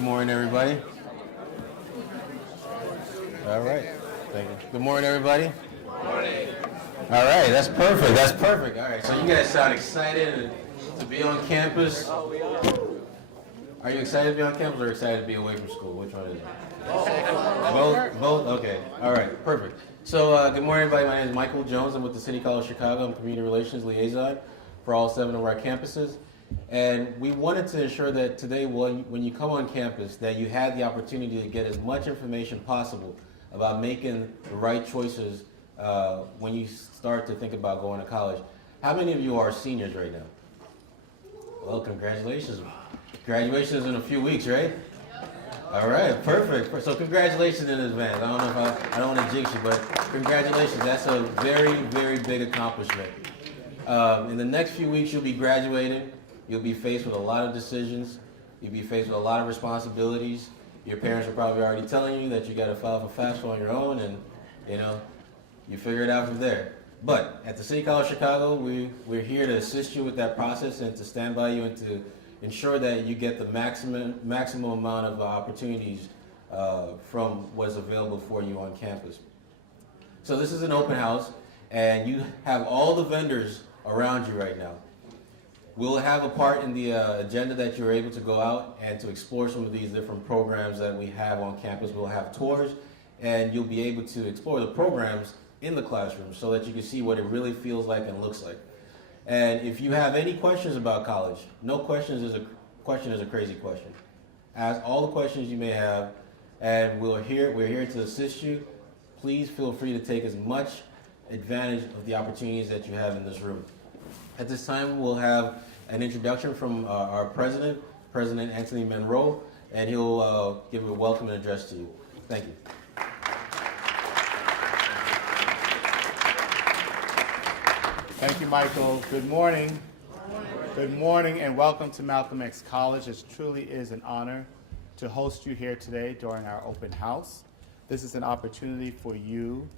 Good morning, everybody. All right. Thank you. Good morning, everybody. Good morning. All right. That's perfect. That's perfect. All right. So you guys sound excited to be on campus. Oh, we are. Are you excited to be on campus or excited to be away from school? Which one is it? Both? Both? Okay. All right. Perfect. So good morning, everybody. My name is Michael Jones. I'm with the City College of Chicago. I'm Community Relations Liaison for all 7 of our campuses. And we wanted to ensure that today, when you come on campus, that you had the opportunity to get as much information possible about making the right choices when you start to think about going to college. How many of you are seniors right now? Well, congratulations. Graduation is in a few weeks, right? All right, perfect. So congratulations in advance. I don't know if I don't want to jinx you, but congratulations. That's a very, very big accomplishment. In the next few weeks, you'll be graduating. You'll be faced with a lot of decisions. You'll be faced with a lot of responsibilities. Your parents are probably already telling you that you got to file for FAFSA on your own, and you figure it out from there. But at the City College of Chicago, we're here to assist you with that process and to stand by you and to ensure that you get the maximum amount of opportunities from what's available for you on campus. So this is an open house, and you have all the vendors around you right now. We'll have a part in the agenda that you're able to go out and to explore some of these different programs that we have on campus. We'll have tours, and you'll be able to explore the programs in the classroom so that you can see what it really feels like and looks like. And if you have any questions about college, no questions is a question is a crazy question. Ask all the questions you may have, and we're here to assist you. Please feel free to take as much advantage of the opportunities that you have in this room. At this time, we'll have an introduction from our president, President Anthony Monroe, and he'll give a welcome address to you. Thank you. Thank you, Michael. Good morning. Good morning, and welcome to Malcolm X College. It truly is an honor to host you here today during our open house. This is an opportunity for you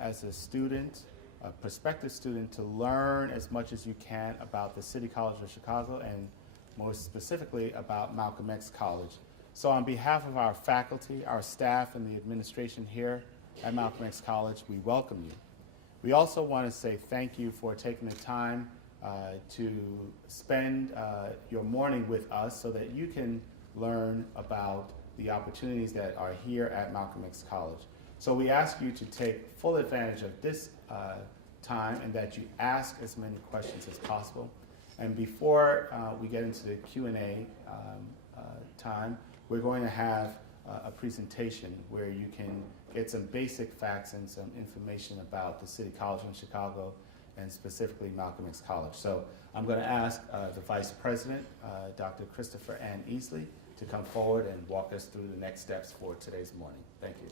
as a student, a prospective student, to learn as much as you can about the City College of Chicago and more specifically about Malcolm X College. So on behalf of our faculty, our staff, and the administration here at Malcolm X College, we welcome you. We also want to say thank you for taking the time to spend your morning with us so that you can learn about the opportunities that are here at Malcolm X College. So we ask you to take full advantage of this time and that you ask as many questions as possible. And before we get into the Q&A time, we're going to have a presentation where you can get some basic facts and some information about the City College in Chicago and specifically Malcolm X College. So I'm going to ask the Vice President, Dr. Christopher Ann Easley, to come forward and walk us through the next steps for today's morning. Thank you.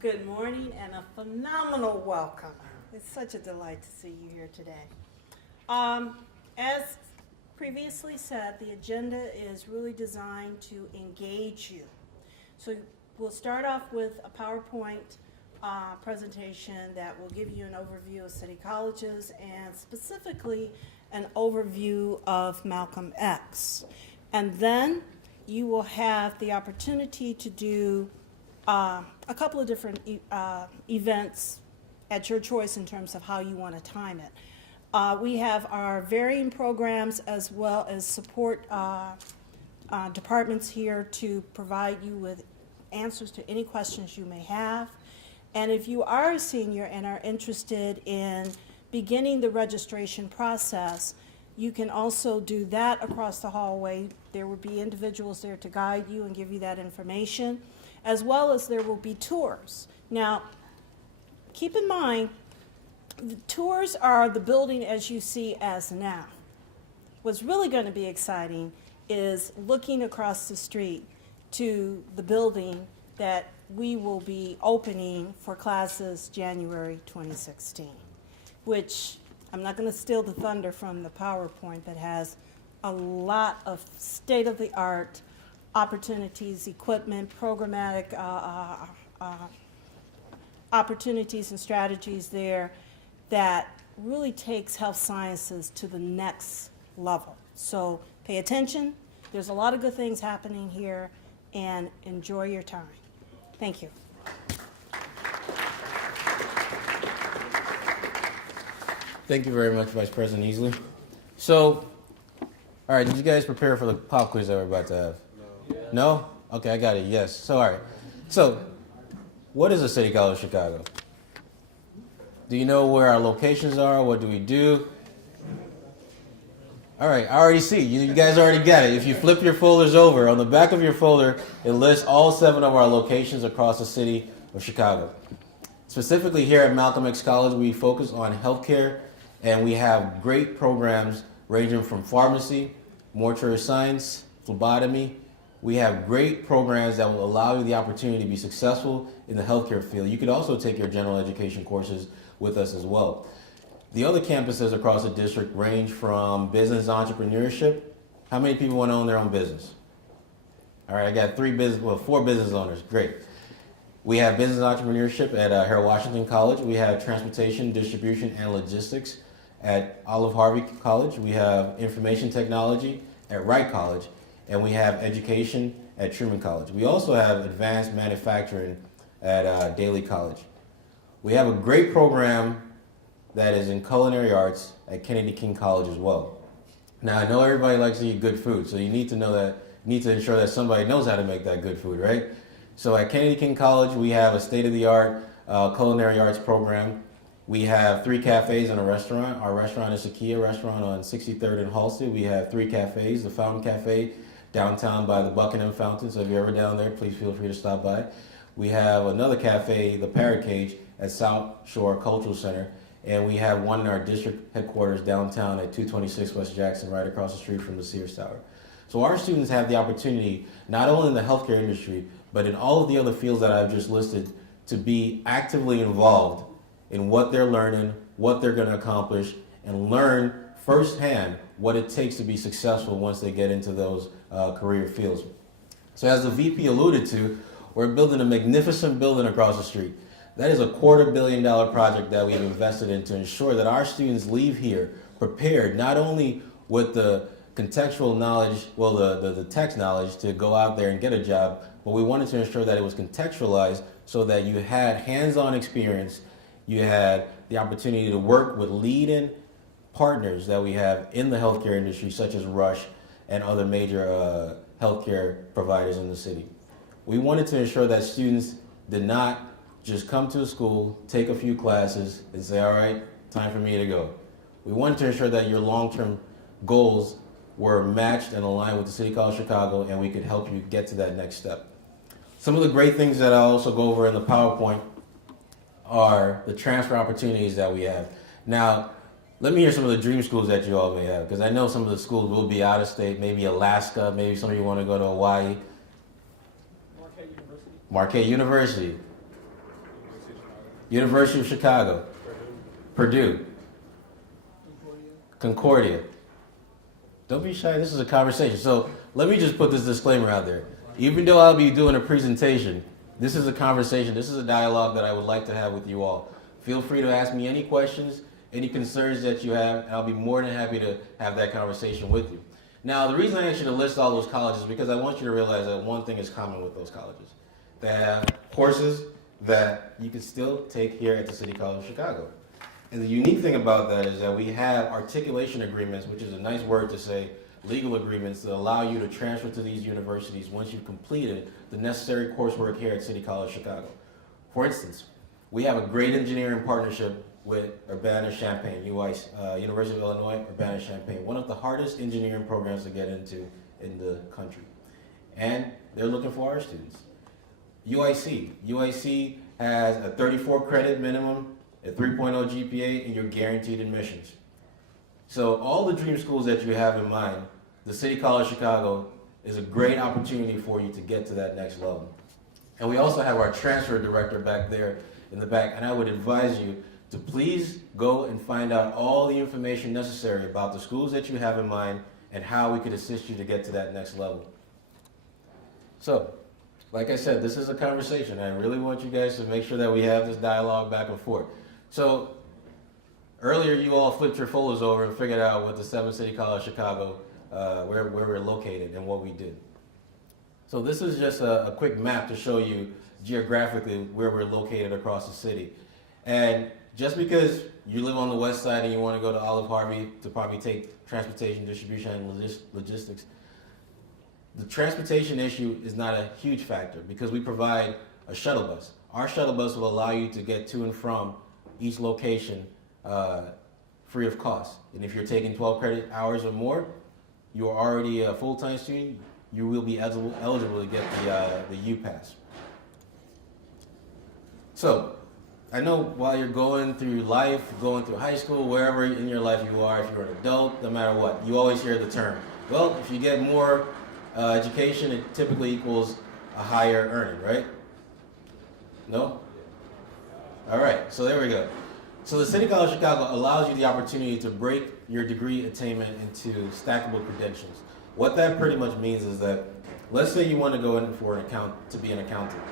Good morning and a phenomenal welcome. It's such a delight to see you here today. As previously said, the agenda is really designed to engage you. So we'll start off with a PowerPoint presentation that will give you an overview of city colleges and specifically an overview of Malcolm X. And then you will have the opportunity to do a couple of different events at your choice in terms of how you want to time it. We have our varying programs as well as support departments here to provide you with answers to any questions you may have. And if you are a senior and are interested in beginning the registration process, you can also do that across the hallway. There will be individuals there to guide you and give you that information, as well as there will be tours. Now, keep in mind, the tours are the building as you see as now. What's really going to be exciting is looking across the street to the building that we will be opening for classes January 2016, which I'm not going to steal the thunder from the PowerPoint that has a lot of state-of-the-art opportunities, equipment, programmatic opportunities and strategies there that really takes health sciences to the next level. So pay attention. There's a lot of good things happening here, and enjoy your time. Thank you. Thank you very much, Vice President Easley. So, all right, did you guys prepare for the pop quiz that we're about to have? No? Okay, I got it, yes. So, all right. So, what is the City College of Chicago? Do you know where our locations are? What do we do? All right, I already see. You guys already got it. If you flip your folders over, on the back of your folder, it lists all 7 of our locations across the city of Chicago. Specifically here at Malcolm X College, we focus on healthcare, and we have great programs ranging from pharmacy, mortuary science, phlebotomy. We have great programs that will allow you the opportunity to be successful in the healthcare field. You could also take your general education courses with us as well. The other campuses across the district range from business entrepreneurship. How many people want to own their own business? All right, I got 4 business owners. Great. We have business entrepreneurship at Harold Washington College. We have transportation, distribution, and logistics at Olive Harvey College. We have information technology at Wright College, and we have education at Truman College. We also have advanced manufacturing at Daly College. We have a great program that is in culinary arts at Kennedy King College as well. Now, I know everybody likes to eat good food, so you need to ensure that somebody knows how to make that good food, right? So at Kennedy King College, we have a state-of-the-art culinary arts program. We have 3 cafes and a restaurant. Our restaurant is Sakia Restaurant on 63rd and Halsted. We have 3 cafes, the Fountain Cafe downtown by the Buckingham Fountain. So if you're ever down there, please feel free to stop by. We have another cafe, the Parrot Cage, at South Shore Cultural Center. And we have one in our district headquarters downtown at 226 West Jackson, right across the street from the Sears Tower. So our students have the opportunity, not only in the healthcare industry, but in all of the other fields that I've just listed, to be actively involved in what they're learning, what they're going to accomplish, and learn firsthand what it takes to be successful once they get into those career fields. So as the VP alluded to, we're building a magnificent building across the street. That is a $250 million project that we've invested in to ensure that our students leave here prepared, not only with the contextual knowledge, the text knowledge to go out there and get a job, but we wanted to ensure that it was contextualized so that you had hands-on experience, you had the opportunity to work with leading partners that we have in the healthcare industry, such as Rush and other major healthcare providers in the city. We wanted to ensure that students did not just come to a school, take a few classes, and say, all right, time for me to go. We wanted to ensure that your long-term goals were matched and aligned with the City College of Chicago, and we could help you get to that next step. Some of the great things that I'll also go over in the PowerPoint are the transfer opportunities that we have. Now, let me hear some of the dream schools that you all may have, because I know some of the schools will be out of state, maybe Alaska, maybe some of you want to go to Hawaii. Marquette University. University of Chicago. Purdue. Concordia. Don't be shy, this is a conversation. So let me just put this disclaimer out there. Even though I'll be doing a presentation, this is a conversation, this is a dialogue that I would like to have with you all. Feel free to ask me any questions, any concerns that you have, and I'll be more than happy to have that conversation with you. Now, the reason I asked you to list all those colleges is because I want you to realize that one thing is common with those colleges. They have courses that you can still take here at the City College of Chicago. And the unique thing about that is that we have articulation agreements, which is a nice word to say, legal agreements that allow you to transfer to these universities once you've completed the necessary coursework here at City College of Chicago. For instance, we have a great engineering partnership with Urbana-Champaign, University of Illinois, Urbana-Champaign, one of the hardest engineering programs to get into in the country. And they're looking for our students. UIC has a 34 credit minimum, a 3.0 GPA, and you're guaranteed admissions. So all the dream schools that you have in mind, the City College of Chicago is a great opportunity for you to get to that next level. And we also have our transfer director back there in the back, and I would advise you to please go and find out all the information necessary about the schools that you have in mind and how we could assist you to get to that next level. So, like I said, this is a conversation. I really want you guys to make sure that we have this dialogue back and forth. So, earlier you all flipped your folders over and figured out what the 7 City College of Chicago, where we're located and what we did. So this is just a quick map to show you geographically where we're located across the city. And just because you live on the west side and you want to go to Olive Harvey to probably take transportation, distribution, and logistics, the transportation issue is not a huge factor because we provide a shuttle bus. Our shuttle bus will allow you to get to and from each location free of cost. And if you're taking 12 credit hours or more, you are already a full-time student, you will be eligible to get the U-Pass. So, I know while you're going through life, going through high school, wherever in your life you are, if you're an adult, no matter what, you always hear the term, well, if you get more education, it typically equals a higher earning, right? No? All right, so there we go. So the City College of Chicago allows you the opportunity to break your degree attainment into stackable credentials. What that pretty much means is that, let's say you want to go in for to be an accountant,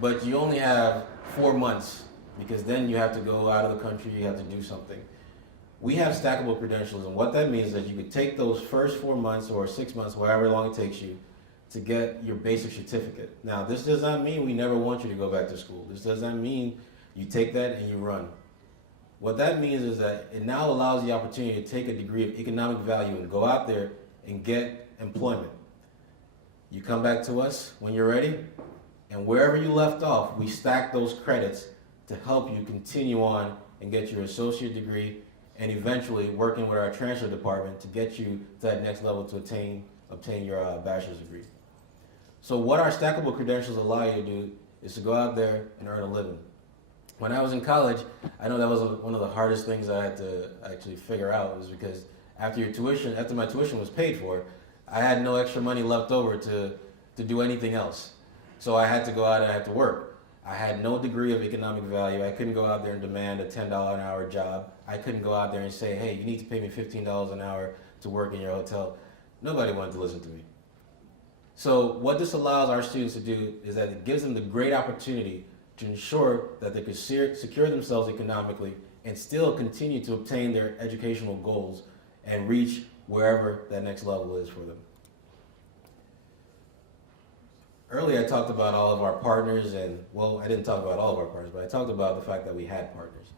but you only have 4 months because then you have to go out of the country, you have to do something. We have stackable credentials, and what that means is that you could take those first 4 months or 6 months, however long it takes you, to get your basic certificate. Now, this does not mean we never want you to go back to school. This does not mean you take that and you run. What that means is that it now allows the opportunity to take a degree of economic value and go out there and get employment. You come back to us when you're ready, and wherever you left off, we stack those credits to help you continue on and get your associate degree, and eventually working with our transfer department to get you to that next level to obtain your bachelor's degree. So what our stackable credentials allow you to do is to go out there and earn a living. When I was in college, I know that was one of the hardest things I had to actually figure out, was because after my tuition was paid for, I had no extra money left over to do anything else. So I had to go out and I had to work. I had no degree of economic value. I couldn't go out there and demand a $10 an hour job. I couldn't go out there and say, hey, you need to pay me $15 an hour to work in your hotel. Nobody wanted to listen to me. So what this allows our students to do is that it gives them the great opportunity to ensure that they could secure themselves economically and still continue to obtain their educational goals and reach wherever that next level is for them. Earlier I talked about all of our partners, and well, I didn't talk about all of our partners, but I talked about the fact that we had partners.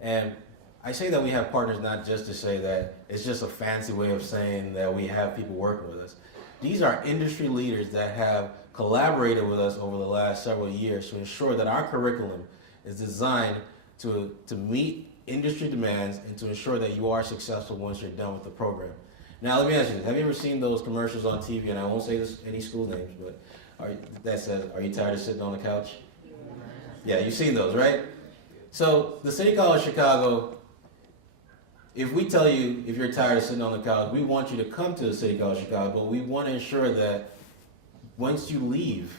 And I say that we have partners not just to say that it's just a fancy way of saying that we have people working with us. These are industry leaders that have collaborated with us over the last several years to ensure that our curriculum is designed to meet industry demands and to ensure that you are successful once you're done with the program. Now, let me ask you this. Have you ever seen those commercials on TV, and I won't say any school names, but that says, are you tired of sitting on the couch? Yeah, you've seen those, right? So the City College of Chicago, if we tell you if you're tired of sitting on the couch, we want you to come to the City College of Chicago, but we want to ensure that once you leave,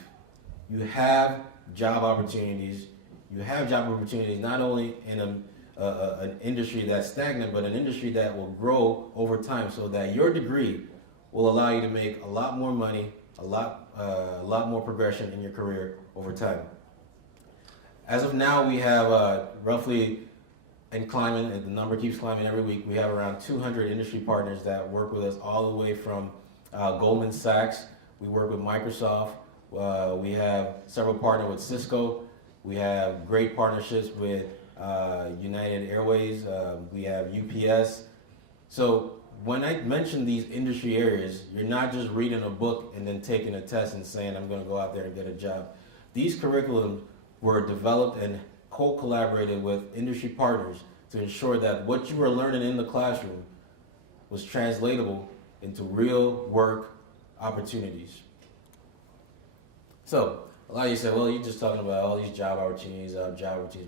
you have job opportunities. You have job opportunities not only in an industry that's stagnant, but an industry that will grow over time, so that your degree will allow you to make a lot more money, a lot more progression in your career over time. As of now, we have roughly, and climbing, and the number keeps climbing every week, we have around 200 industry partners that work with us all the way from Goldman Sachs. We work with Microsoft. We have several partners with Cisco. We have great partnerships with United Airways. We have UPS. So when I mention these industry areas, you're not just reading a book and then taking a test and saying, I'm going to go out there and get a job. These curriculums were developed and co-collaborated with industry partners to ensure that what you were learning in the classroom was translatable into real work opportunities. So, a lot of you say, well, you're just talking about all these job opportunities.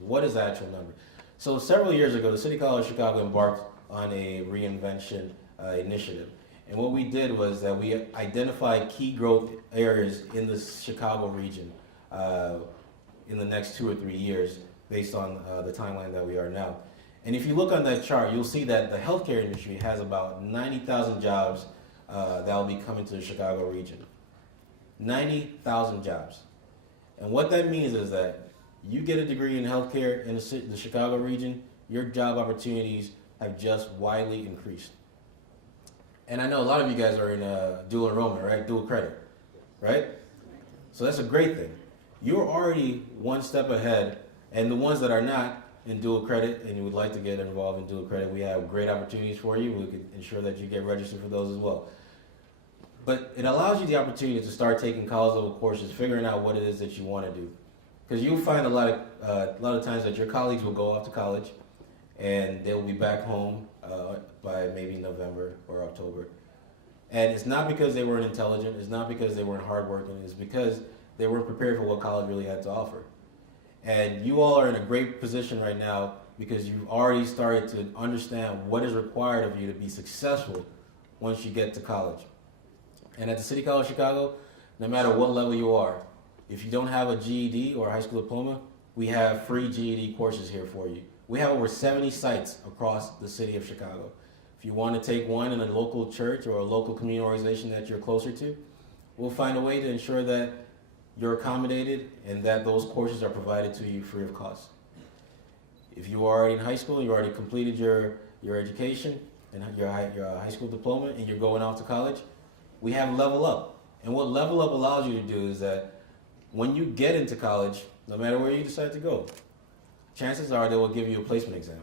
What is the actual number? So several years ago, the City College of Chicago embarked on a reinvention initiative. And what we did was that we identified key growth areas in the Chicago region in the next 2 or 3 years based on the timeline that we are now. And if you look on that chart, you'll see that the healthcare industry has about 90,000 jobs that will be coming to the Chicago region. 90,000 jobs. And what that means is that you get a degree in healthcare in the Chicago region, your job opportunities have just widely increased. And I know a lot of you guys are in dual enrollment, right? Dual credit, right? So that's a great thing. You're already one step ahead, and the ones that are not in dual credit and you would like to get involved in dual credit, we have great opportunities for you. We can ensure that you get registered for those as well. But it allows you the opportunity to start taking college level courses, figuring out what it is that you want to do. Because you'll find a lot of times that your colleagues will go off to college and they'll be back home by maybe November or October. And it's not because they weren't intelligent, it's not because they weren't hardworking, it's because they weren't prepared for what college really had to offer. And you all are in a great position right now because you've already started to understand what is required of you to be successful once you get to college. And at the City College of Chicago, no matter what level you are, if you don't have a GED or a high school diploma, we have free GED courses here for you. We have over 70 sites across the city of Chicago. If you want to take one in a local church or a local community organization that you're closer to, we'll find a way to ensure that you're accommodated and that those courses are provided to you free of cost. If you are already in high school, you already completed your education and your high school diploma and you're going off to college, we have Level Up. And what Level Up allows you to do is that when you get into college, no matter where you decide to go, chances are they will give you a placement exam.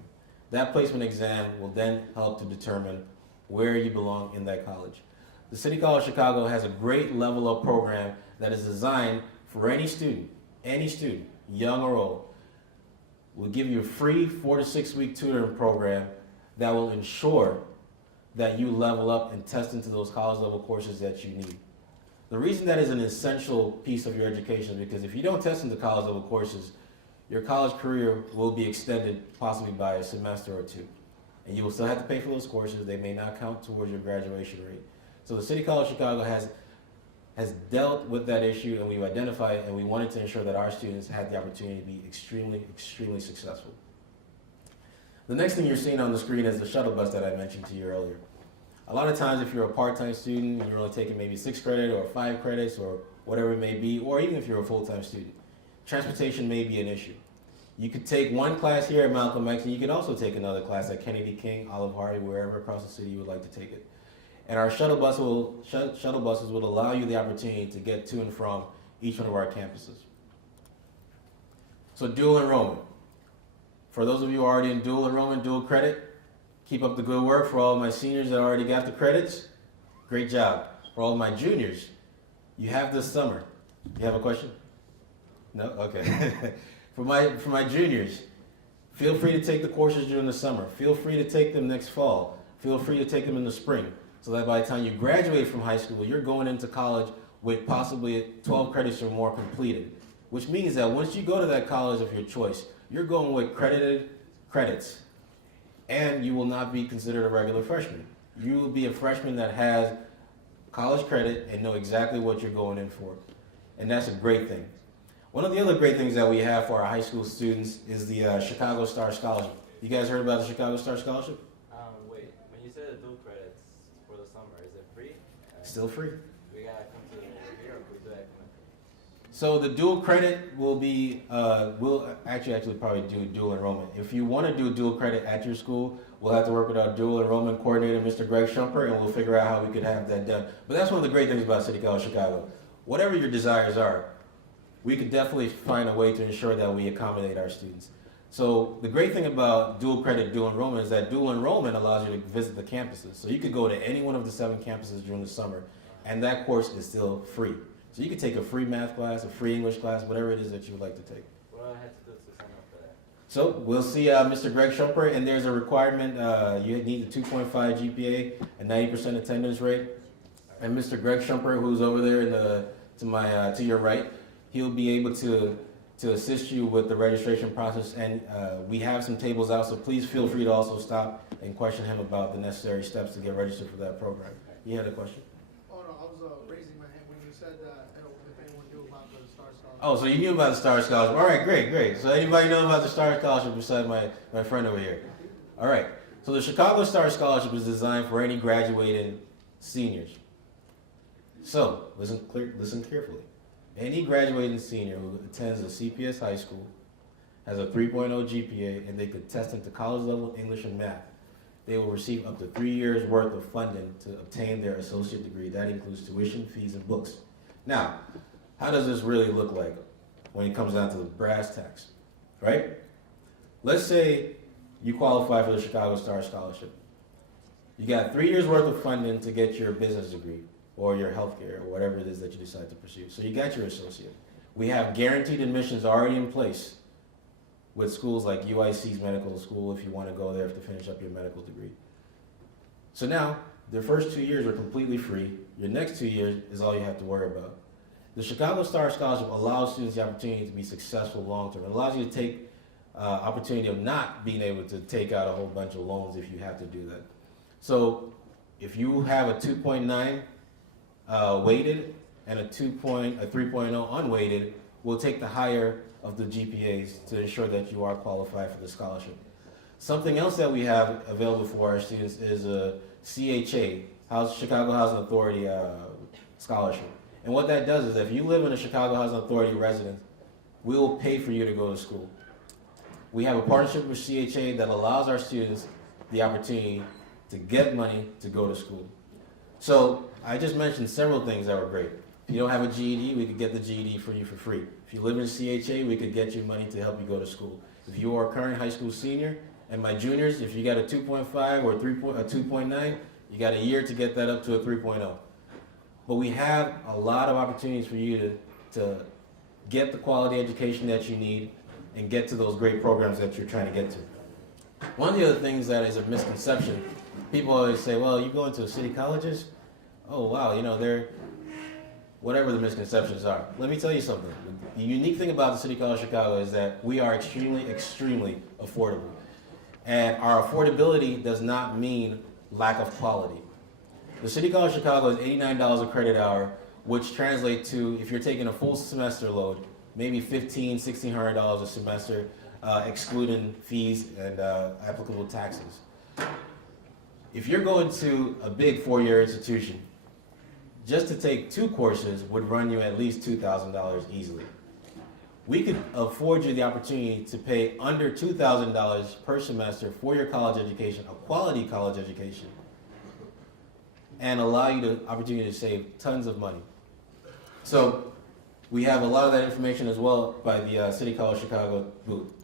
That placement exam will then help to determine where you belong in that college. The City College of Chicago has a great Level Up program that is designed for any student, young or old. We'll give you a free 4 to 6 week tutoring program that will ensure that you level up and test into those college level courses that you need. The reason that is an essential piece of your education is because if you don't test into college level courses, your college career will be extended possibly by a semester or two. And you will still have to pay for those courses. They may not count towards your graduation rate. So the City College of Chicago has dealt with that issue, and we've identified it, and we wanted to ensure that our students had the opportunity to be extremely, extremely successful. The next thing you're seeing on the screen is the shuttle bus that I mentioned to you earlier. A lot of times if you're a part-time student and you're only taking maybe 6 credits or 5 credits or whatever it may be, or even if you're a full-time student, transportation may be an issue. You could take one class here at Malcolm X, and you could also take another class at Kennedy King, Olive Hardy, wherever across the city you would like to take it. And our shuttle buses will allow you the opportunity to get to and from each one of our campuses. So dual enrollment. For those of you who are already in dual enrollment, dual credit, keep up the good work. For all of my seniors that already got the credits, great job. For all of my juniors, you have this summer. You have a question? No? Okay. For my juniors, feel free to take the courses during the summer. Feel free to take them next fall. Feel free to take them in the spring. So that by the time you graduate from high school, you're going into college with possibly 12 credits or more completed. Which means that once you go to that college of your choice, you're going with credited credits. And you will not be considered a regular freshman. You will be a freshman that has college credit and know exactly what you're going in for. And that's a great thing. One of the other great things that we have for our high school students is the Chicago Star Scholarship. You guys heard about the Chicago Star Scholarship? Wait, when you said the dual credits for the summer, is it free? Still free. We gotta come to here, or we do that? So the dual credit will be, we'll actually probably do dual enrollment. If you want to do dual credit at your school, we'll have to work with our dual enrollment coordinator, Mr. Greg Shumper, and we'll figure out how we could have that done. But that's one of the great things about City College Chicago. Whatever your desires are, we could definitely find a way to ensure that we accommodate our students. So the great thing about dual credit, dual enrollment is that dual enrollment allows you to visit the campuses. So you could go to any one of the 7 campuses during the summer, and that course is still free. So you could take a free math class, a free English class, whatever it is that you would like to take. What do I have to do to sign up for that? So we'll see Mr. Greg Shumper, and there's a requirement. You need a 2.5 GPA, a 90% attendance rate. And Mr. Greg Shumper, who's over there to your right, he'll be able to assist you with the registration process. And we have some tables out, so please feel free to also stop and question him about the necessary steps to get registered for that program. You had a question? Oh, no, I was raising my hand when you said that, if anyone knew about the Star Scholarship. Oh, so you knew about the Star Scholarship. All right, great. So anybody know about the Star Scholarship besides my friend over here? All right. So the Chicago Star Scholarship is designed for any graduating seniors. So listen carefully. Any graduating senior who attends a CPS high school has a 3.0 GPA and they could test into college level English and math, they will receive up to 3 years worth of funding to obtain their associate degree. That includes tuition, fees, and books. Now, how does this really look like when it comes down to the brass tacks, right? Let's say you qualify for the Chicago Star Scholarship. You got 3 years worth of funding to get your business degree or your healthcare or whatever it is that you decide to pursue. So you got your associate. We have guaranteed admissions already in place with schools like UIC's medical school if you want to go there to finish up your medical degree. So now, the first 2 years are completely free. Your next 2 years is all you have to worry about. The Chicago Star Scholarship allows students the opportunity to be successful long term. It allows you to take opportunity of not being able to take out a whole bunch of loans if you have to do that. So if you have a 2.9 weighted and a 3.0 unweighted, we'll take the higher of the GPAs to ensure that you are qualified for the scholarship. Something else that we have available for our students is a CHA, Chicago Housing Authority scholarship. And what that does is if you live in a Chicago Housing Authority residence, we will pay for you to go to school. We have a partnership with CHA that allows our students the opportunity to get money to go to school. So I just mentioned several things that were great. If you don't have a GED, we could get the GED for you for free. If you live in CHA, we could get you money to help you go to school. If you are a current high school senior, and my juniors, if you got a 2.5 or a 2.9, you got a year to get that up to a 3.0. But we have a lot of opportunities for you to get the quality education that you need and get to those great programs that you're trying to get to. One of the other things that is a misconception, people always say, well, you go into city colleges? Oh, wow, you know, they're, whatever the misconceptions are. Let me tell you something. The unique thing about the City College of Chicago is that we are extremely, extremely affordable. And our affordability does not mean lack of quality. The City College of Chicago is $89 a credit hour, which translates to, if you're taking a full semester load, maybe $1,500, $1,600 a semester, excluding fees and applicable taxes. If you're going to a big four-year institution, just to take 2 courses would run you at least $2,000 easily. We could afford you the opportunity to pay under $2,000 per semester for your college education, a quality college education, and allow you the opportunity to save tons of money. So we have a lot of that information as well by the City College Chicago booth.